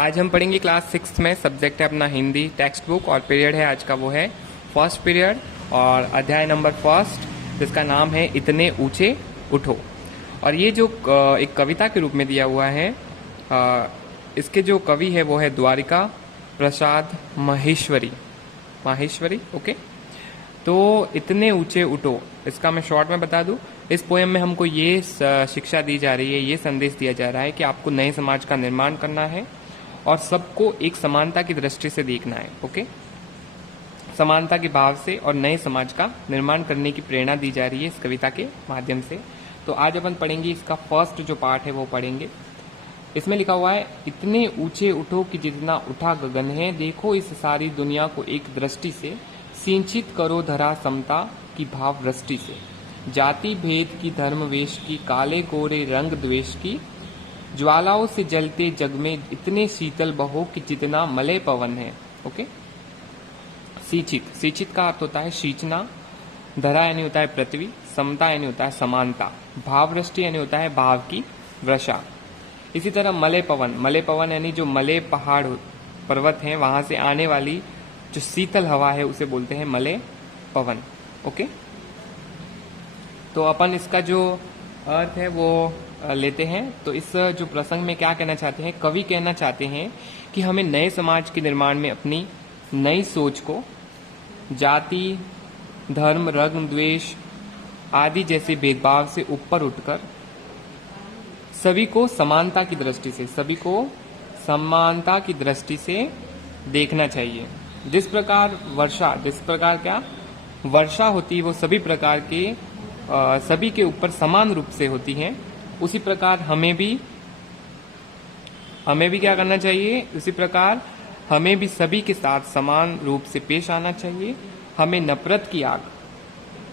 आज हम पढ़ेंगे क्लास 6 में। सब्जेक्ट है अपना हिंदी टेक्स्ट बुक और पीरियड है आज का वो है फर्स्ट पीरियड और अध्याय नंबर फर्स्ट जिसका नाम है इतने ऊंचे उठो। और ये जो एक कविता के रूप में दिया हुआ है, इसके जो कवि है वो है द्वारिका प्रसाद माहेश्वरी। ओके, तो इतने ऊंचे उठो, इसका मैं शॉर्ट में बता दूं। इस पोएम में हमको ये शिक्षा दी जा रही है, ये संदेश दिया जा रहा है कि आपको नए समाज का निर्माण करना है और सबको एक समानता की दृष्टि से देखना है। ओके, समानता के भाव से और नए समाज का निर्माण करने की प्रेरणा दी जा रही है इस कविता के माध्यम से। तो आज अपन पढ़ेंगे इसका फर्स्ट जो पार्ट है वो पढ़ेंगे। इसमें लिखा हुआ है इतने ऊंचे उठो कि जितना उठा गगन है, देखो इस सारी दुनिया को एक दृष्टि से, सिंचित करो धरा समता की भाव दृष्टि से, जाति भेद की धर्म वेश की, काले गोरे रंग द्वेष की, ज्वालाओं से जलते जग में इतने शीतल बहो कि जितना मलय पवन है। ओके, सिंचित का अर्थ होता है सींचना, धरा यानी होता है पृथ्वी, समता यानी होता है समानता, भाव वृष्टि यानी होता है भाव की वर्षा। इसी तरह मलय पवन यानी जो मलय पहाड़ पर्वत हैं वहां से आने वाली जो शीतल हवा है उसे बोलते हैं मलय पवन। ओके, तो अपन इसका जो अर्थ है वो लेते हैं। तो इस जो प्रसंग में क्या कहना चाहते हैं, कवि कहना चाहते हैं कि हमें नए समाज के निर्माण में अपनी नई सोच को जाति धर्म रंग द्वेष आदि जैसे भेदभाव से ऊपर उठकर सभी को समानता की दृष्टि से देखना चाहिए। जिस प्रकार वर्षा होती है वो सभी प्रकार के सभी के ऊपर समान रूप से होती है, उसी प्रकार हमें भी क्या करना चाहिए, उसी प्रकार हमें भी सभी के साथ समान रूप से पेश आना चाहिए। हमें नफरत की आग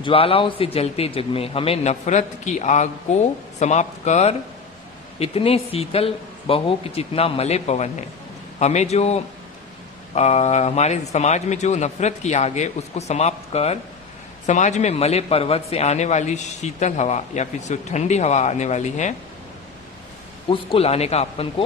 ज्वालाओं से जलते जग में, हमें नफरत की आग को समाप्त कर इतने शीतल बहो कि जितना मलय पवन है, हमें जो हमारे समाज में जो नफरत की आग है उसको समाप्त कर समाज में मलय पर्वत से आने वाली शीतल हवा या फिर जो ठंडी हवा आने वाली है उसको लाने का अपन को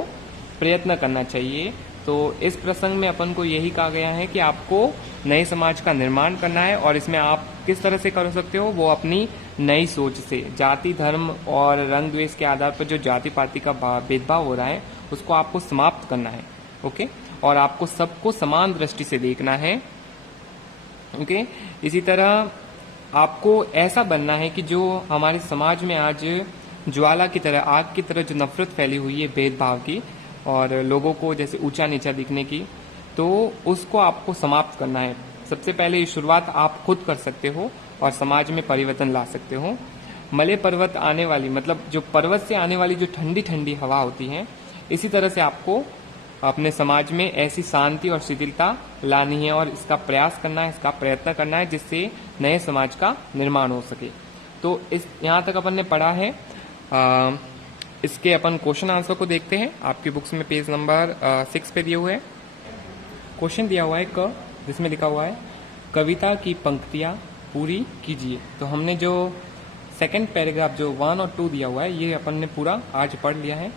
प्रयत्न करना चाहिए। तो इस प्रसंग में अपन को यही कहा गया है कि आपको नए समाज का निर्माण करना है और इसमें आप किस तरह से कर सकते हो, वो अपनी नई सोच से, जाति धर्म और रंग द्वेष के आधार पर जो जाति पाति का भेदभाव हो रहा है उसको आपको समाप्त करना है। ओके, और आपको सबको समान दृष्टि से देखना है। ओके, इसी तरह आपको ऐसा बनना है कि जो हमारे समाज में आज ज्वाला की तरह, आग की तरह जो नफरत फैली हुई है भेदभाव की और लोगों को जैसे ऊंचा नीचा दिखने की, तो उसको आपको समाप्त करना है। सबसे पहले ये शुरुआत आप खुद कर सकते हो और समाज में परिवर्तन ला सकते हो। मलय पर्वत आने वाली मतलब जो पर्वत से आने वाली जो ठंडी ठंडी हवा होती है, इसी तरह से आपको अपने समाज में ऐसी शांति और शिथिलता लानी है और इसका प्रयास करना है, इसका प्रयत्न करना है जिससे नए समाज का निर्माण हो सके। तो इस यहाँ तक अपन ने पढ़ा है। इसके अपन क्वेश्चन आंसर को देखते हैं। आपकी बुक्स में पेज नंबर 6 पे दिए हुए हैं। क्वेश्चन दिया हुआ है क, जिसमें लिखा हुआ है कविता की पंक्तियां पूरी कीजिए। तो हमने जो सेकंड पैराग्राफ जो 1 और 2 दिया हुआ है ये अपन ने पूरा आज पढ़ लिया है।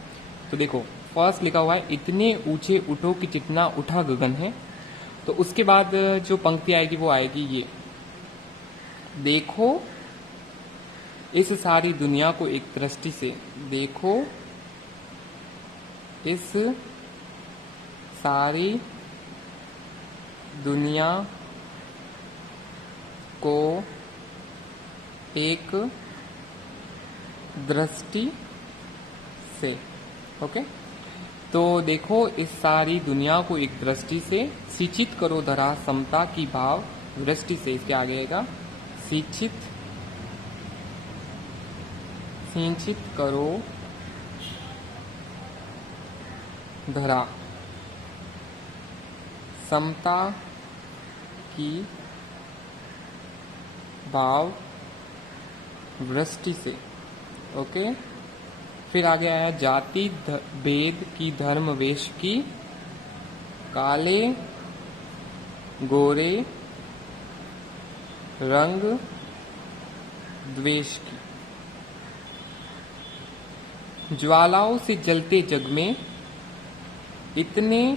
तो देखो, फर्स्ट लिखा हुआ है इतने ऊंचे उठो कि जितना उठा गगन है। तो उसके बाद जो पंक्ति आएगी वो आएगी ये, देखो इस सारी दुनिया को एक दृष्टि से, देखो इस सारी दुनिया को एक दृष्टि से। ओके, तो देखो इस सारी दुनिया को एक दृष्टि से, सिंचित करो धरा समता की भाव दृष्टि से। इसके आगे आएगा सिंचित करो धरा समता की भाव वृष्टि से। ओके, फिर आगे आया जाति भेद की धर्म वेश की, काले गोरे रंग द्वेष की, ज्वालाओं से जलते जग में इतने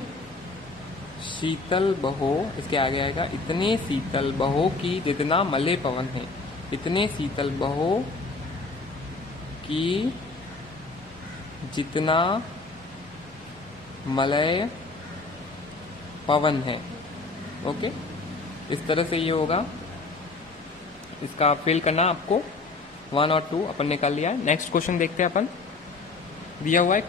शीतल बहो, इसके आगे आएगा इतने शीतल बहो की जितना मलय पवन है, इतने शीतल बहो की जितना मलय पवन है। ओके, इस तरह से ये होगा। इसका फिल करना आपको 1 और 2 अपन निकाल लिया है। नेक्स्ट क्वेश्चन देखते हैं अपन। दिया हुआ है